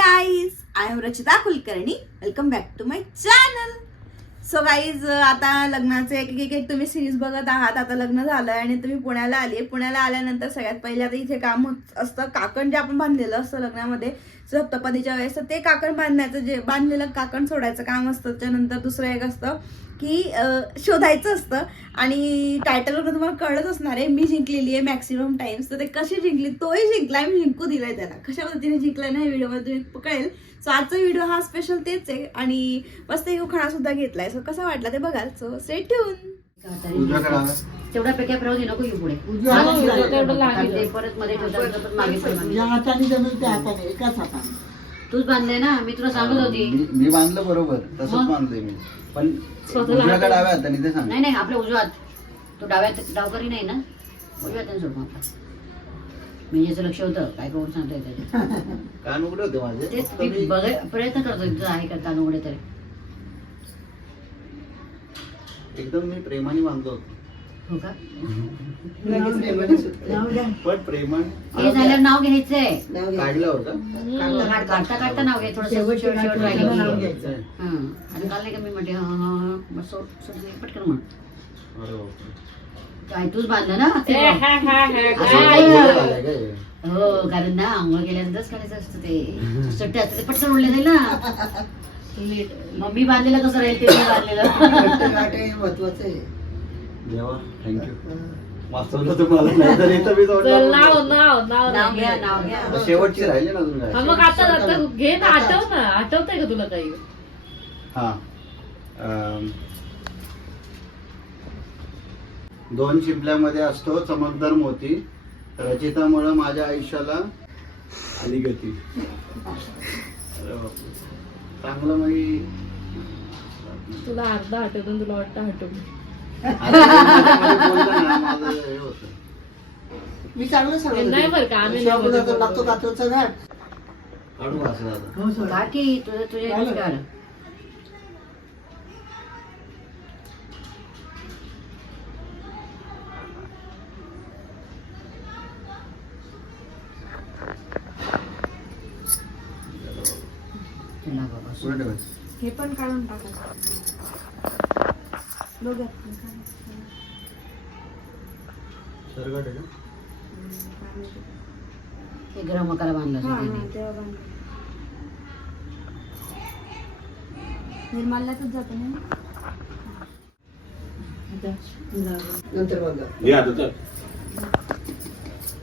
Guys I am Rachita Kulkarni. Welcome back to my channel so guys आता लग्नाचे एक एक एक तुम्ही सिरीज बघत आहात. आता लग्न झालं आणि तुम्ही पुण्याला आली पुण्याला आल्यानंतर सगळ्यात पहिले आता इथे काम होत असतं. काकण जे आपण बांधलेलं असतं लग्नामध्ये सप्तपदीच्या वेळेस ते काकण बांधण्याचं जे बांधलेलं काकण सोडायचं काम असतं. त्याच्यानंतर दुसरं एक असतं की शोधायचं असतं. आणि टायटलवर तुम्हाला कळत असणार आहे. मी जिंकलेली आहे मॅक्सिमम टाइम्स तर ते कशी जिंकली? तोही जिंकलाय मी जिंकू दिलाय त्याला. कशा पद्धतीने जिंकलाय ना व्हिडिओमध्ये तुम्ही कळेल. सो आजचा व्हिडिओ हा स्पेशल तेच आहे. आणि मस्त एक उखाणा सुद्धा घेतलाय. सो कसा वाटला ते बघाल. सो स्टे ठेवून. तेवढा राहू दे नको येऊ पुढे. हा, परत मध्ये ठेवतात परत मागे एकाच हाताने. तूच बांधले ना मी तुला सांगत होती. मी मी बांधलं बरोबर तसंच मग? बांधलंय मी. पण स्वतःला उजव्याकडे हात- डाव्या हाताने ते सांग. नाही नाही आपल्या उजवात तो डाव्यात डावकरी नाही ना? उजव्यात सोड मग म्हणजे याचं लक्ष होतं काय करून सांगता येतं कान उघडे होते माझे. तेच फक्त मी मी- बघाय प्रयत्न करतो तुझं आहे का कान उघडे तरी. एकदम मी प्रेमाने बांधलो होतो. हो का? नाव द्या. पण प्रेमान. हे झाल्यावर नाव घ्यायचंय. नाव घ्या. काढलं होतं? काढ- काढता. काढता नाव घ्यायचं थोडं शेवट- शेवट शेवट शेवट राहिलं नाव की. घ्यायचं. हं. आणि काल नाही का मी म्हटले हा हा हा पटकन म्हण. काय तूच बांधलं ना? हे? कारण ना आंघोळ केल्यानंतरच करायचं असतं ते. सुट्टी असते ते पटकन उडले जाईल ना. मम्मी बांधलेलं कसं राहील ते बांधलेलं. हे महत्वाचं आहे. देवा थँक्यू वाचवलं तुम्हाला नाही तर इथं मी जाऊन चल नाव बांधलं. नाव नाव नाव घ्या नाव घ्या. आता शेवटची राहिली ना अजून काय? हा मग आता आता घे ना आठव ना आठवतंय का तुला काही? हा. अम, दोन शिंपल्यामध्ये असतो चमकदार मोती. रचितामुळं माझ्या आयुष्याला आली गती. अरे बापरे. चांगलं म्हणजे तुला अर्धा आठवतो आणि तुला वाटतं आठवलं हे. मी चांगलं नाही बरं का, आम्ही नाही शिवापुराचं बोलतो. लागतो कात्रचं झाड काढू असं आता हो सर काकी तुझं चला बाबा ठेवायचं. हे पण काढून टाका हे गरम मकाला बांधला निर्माल्यातच जातो ना? नंतर बघा. आता चल.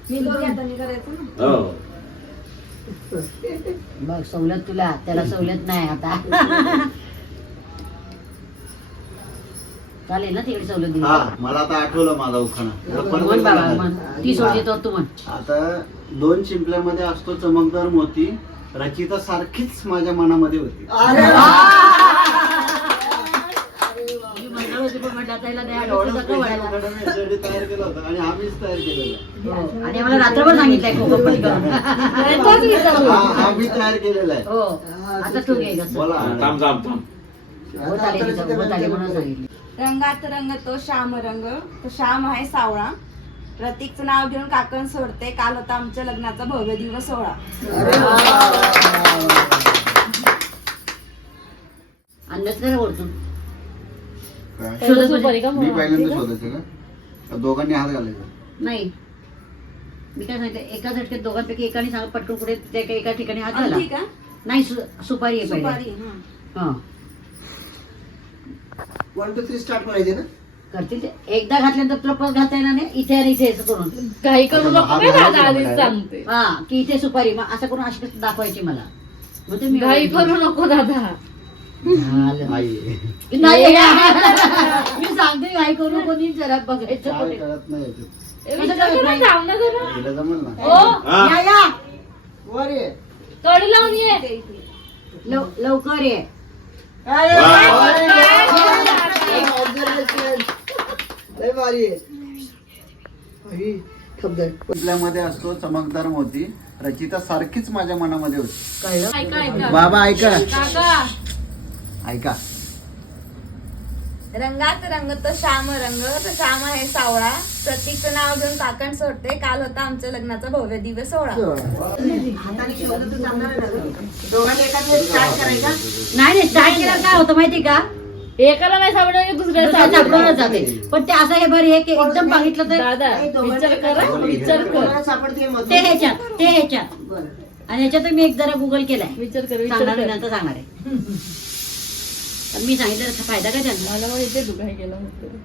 मी दोघी हाताने करायचं ना. हो. बघ सवलत तुला. त्याला सवलत नाही आता. चालेल ना तिकडे सवलत दिली हा मला आता आठवलं माझा उखाणा. म्हण बाबा म्हण. ती सोडली तर तू म्हण. आता दोन शिंपल्यामध्ये असतो चमकदार मोती रचिता सारखीच माझ्या मनामध्ये होती. अरे मी म्हणणार होती पण म्हटलं आता हिला द्या, एवढं डोकं सगळं special वळायला. उखाणा मी याच्यासाठी तयार केलं होतं आणि आम्हीच तयार केलेलं. हो. आणि आम्हाला रात्रभर सांगितलंय करून तोच हा हा मी तयार केलेला आहे. हो आता तू घे कसं बोला थांब थांब थांब. होत आले तिथं, होत आले म्हणून सांगितले. रंगात रंग तो श्याम रंग. तो श्याम आहे सावळा. प्रतीकचं नाव घेऊन काकण सोडते. काल होता आमच्या लग्नाचा भव्य दिवस सोहळा. ओढतून काय? पहिलं सुपारी का मी मग? पहिल्यांदा शोधायचं का? का दोघांनी हात घालायचा? नाही. मी काय सांगितलं एका झटक्यात दोघांपैकी एकाने सांग पटकन त्या एका- ठिकाणी हात घाला. ठीक आहे नाही सु- सुपारी आहे सुपारी हा. हा. वन टू थ्री स्टार्ट करायचे ना करतील ते एकदा घातल्यानंतर तुला परत घालता येणार नाही इथे आणि इथे असं करून काही करू नको काय दादा आधीच. सांगते हा की इथे सुपारी मग असं करून अशी कसं दाखवायची मला मग ते मी घाई करू नको दादा झालं. आई नाही मी सांगते घाई करू कोणी जरा बघायचं काय कुठे. कळत नाही याच्यात. ए, विचार करा, थांब ना जरा. हिला जमल ना ओ हा. या या वर ये कडी लावून ये ते इथे. लव- लवकर ये वा. वा. लय भारी आहे. शिंपल्यामध्ये असतो चमकदार मोती? रचिता सारखीच माझ्या मनामध्ये होती. कळलं ऐका ऐका. बाबा ऐका. काका. ऐका. रंगात रंग तो श्याम रंग तो श्याम आहे सावळा. प्रतीकचं नाव घेऊन काकण सोडते. काल होता आमच्या लग्नाचा भव्य दिवस सोहळा. नाही नाही. स्टार्ट केल्यावर काय होतं माहिती का? एकाला नाही सापडलं की दुसऱ्याला दुसऱ्या सापडलं. जाते पण ते असं हे बरं हे की एकदम बघितलं तर दादा दोघांनी विचार करा विचार कर सापडते? ते ह्याच्यात ते ह्याच्यात बरं. आणि ह्याच्यात मी एक जरा गुगल केलाय विचार कर विचार सांगणार कर नाही नंतर सांगणार आहे पण मी सांगितलं फायदा काय त्यांना मला माहितीये तू काय केलं म्हणते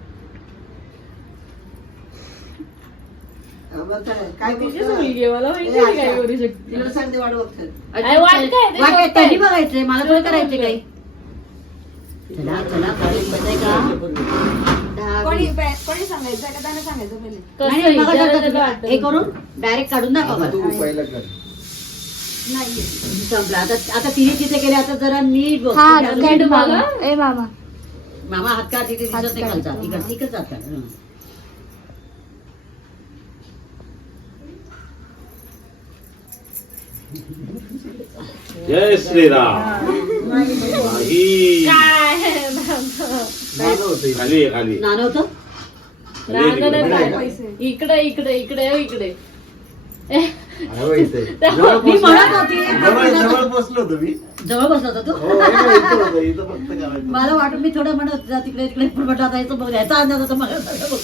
हा, मग काय काय तिचीच बोलतो? मुलगी आहे, मला ए, माहिती आहे काय. करू शकते तिला सांग ते वाट बघते अरे वाट काय? ते वाट काय? बघताय. त्यांनी बघायचंय मला थोडं करायचं काय चला चला गाडी बसाय का? दहा, कोणी वीस. कोणी सांगायचं? का त्याने सांगायचं पहिले. कसं नाही, नाही, बघा विचारायला जरा तुम्ही. वाटतं. हे करून डायरेक्ट काढून दाखवा आता मला. तू पहिलं कर. नाही संपलं. आता आता तिने तिथे गेले आता जरा नीट बघ. हा, तिथे नीट अजून- बघा. ए मामा. मामा हात का तिथे दिसत नाही खालचा. इकडे इकडे हात काढ. जय श्रीराम. नाही माझं होतं खाली आहे, खाली नाणं होतं रांगण आहे इकडे. इकडे इकडे इकडे हो. मी म्हणत. होती जवळ जवळ पोचलो बसला होता तू हो, इकडे- इथं होतं, इथं फक्त करायचं. मला वाटून मी थोडं म्हणत होते, जा तिकडे तिकडे पण म्हटलं आता याचं बघ याचा अंदाज होता मला सगळं बघ.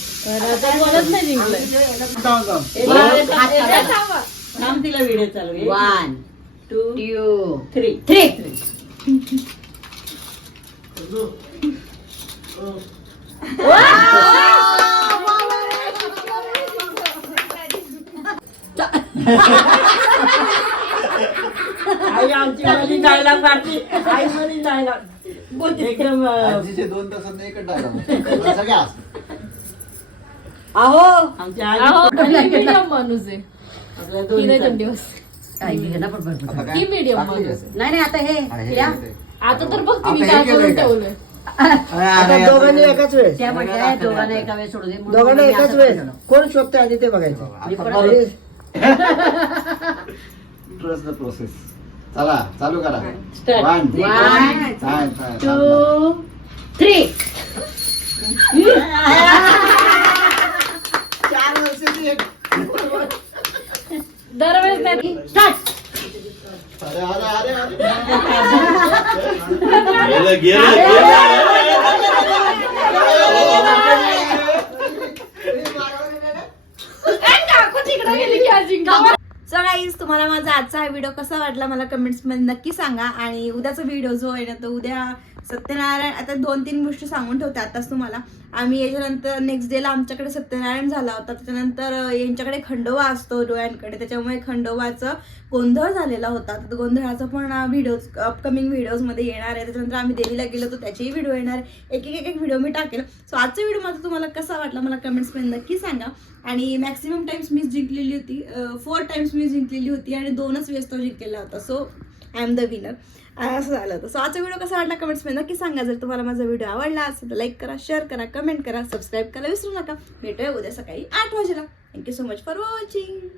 आता कोणच नाही थांब, थांब. बरं, हात ए, काढा. थांबा. थांब तिला व्हिडिओ चालू आहे. One two three. थ्री आई आमची मुली जायला पार्टी आई मुली जायला. एकदम अं, आजीचे दोन तासात एकच डायलॉग सगळे असतात. अहो आमची आई अहो, medium माणूस आहे आपल्या दोन्ही चालली. कंटिन्यूस ही. आहे. नाही नाही आता हे या. आता तर बघ आता तुम्ही हे काय करून आता दोघांनी एकाच वेळेस. त्या म्हटल्या दोघांना एका वेळेस सोडू दे म्हणून दोघांना मी एकाच असं वेळेस. केलं. कोण शोधतं आधी ते बघायचं. मी आता परत- बघ. Trust the process. चला चालू करा. Start. One, One, Time, time, two three चार वर्षाची एक दरवेळेस नाही स्टार्ट अरे अरे अरे अरे गेलं गेलं गेलं सो गाईज तुम्हाला माझा आजचा हा व्हिडिओ कसा वाटला मला कमेंट्समध्ये नक्की सांगा. आणि उद्याचा व्हिडिओ जो आहे ना तो उद्या सत्यनारायण आता दोन तीन गोष्टी सांगून ठेवते आताच तुम्हाला. आम्ही याच्यानंतर नेक्स्ट डेला आमच्याकडे सत्यनारायण झाला होता. त्याच्यानंतर यांच्याकडे खंडोबा असतो डोळ्यांकडे. त्याच्यामुळे खंडोबाचं गोंधळ झालेला होता. तर गोंधळाचा पण व्हिडिओ अपकमिंग व्हिडिओजमध्ये येणार आहे. त्याच्यानंतर आम्ही देवीला गेलो तर त्याचेही व्हिडिओ येणार. एक एक एक एक व्हिडिओ मी टाकेल. सो आजचा व्हिडिओ माझा तुम्हाला कसा वाटला मला कमेंट्समध्ये नक्की सांगा. आणि मॅक्सिमम टाइम्स मी जिंकलेली होती फोर टाइम्स मी जिंकलेली होती आणि दोनच वेळेस तो जिंकलेला होता. So I am the winner असं झालं होतं. सो आजचा व्हिडिओ कसा वाटला कमेंट्समध्ये नक्की सांगा. जर तुम्हाला माझा व्हिडिओ आवडला असेल तर लाईक करा शेअर करा कमेंट करा सबस्क्राईब करा विसरू नका. भेटूया उद्या सकाळी आठ वाजेला. Thank you so much for watching